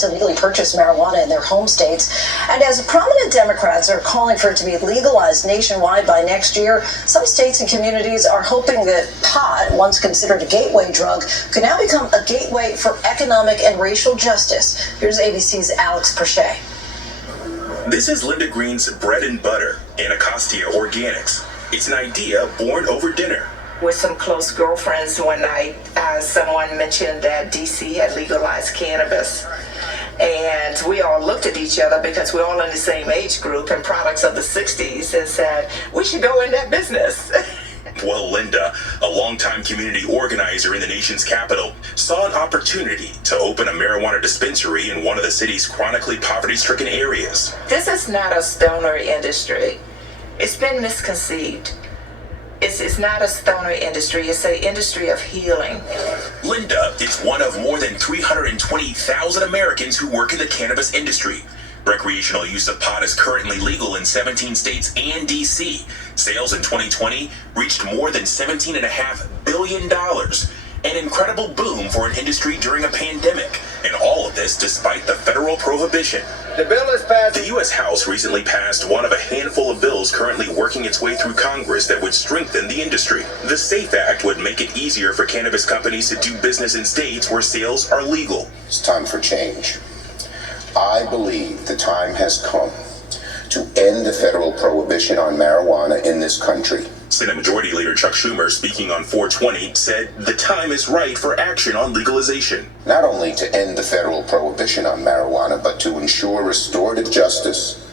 to legally purchase marijuana in their home states. And as prominent Democrats are calling for it to be legalized nationwide by next year, some states and communities are hoping that pot, once considered a gateway drug, could now become a gateway for economic and racial justice. Here's ABC's Alex Perche. This is Linda Green's bread and butter, Anacostia Organics. It's an idea born over dinner. With some close girlfriends one night, someone mentioned that DC had legalized cannabis. And we all looked at each other because we're all in the same age group and products of the 60s and said, we should go in that business. Well, Linda, a longtime community organizer in the nation's capital, saw an opportunity to open a marijuana dispensary in one of the city's chronically poverty-stricken areas. This is not a stoner industry. It's been misconceived. It's not a stoner industry, it's an industry of healing. Linda is one of more than 320,000 Americans who work in the cannabis industry. Recreational use of pot is currently legal in 17 states and D.C. Sales in 2020 reached more than $17.5 billion. An incredible boom for an industry during a pandemic. And all of this despite the federal prohibition. The bill is passed. The U.S. House recently passed one of a handful of bills currently working its way through Congress that would strengthen the industry. The SAFE Act would make it easier for cannabis companies to do business in states where sales are legal. It's time for change. I believe the time has come to end the federal prohibition on marijuana in this country. Senate Majority Leader Chuck Schumer, speaking on 420, said the time is right for action on legalization. Not only to end the federal prohibition on marijuana, but to ensure restorative justice,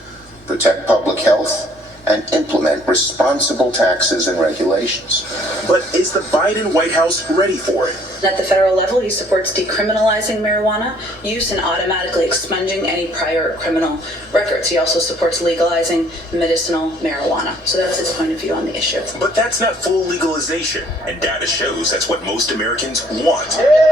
protect public health, and implement responsible taxes and regulations. But is the Biden White House ready for it? At the federal level, he supports decriminalizing marijuana use and automatically expunging any prior criminal records. He also supports legalizing medicinal marijuana. So that's his point of view on the issue. But that's not full legalization, and data shows that's what most Americans want. Yeah.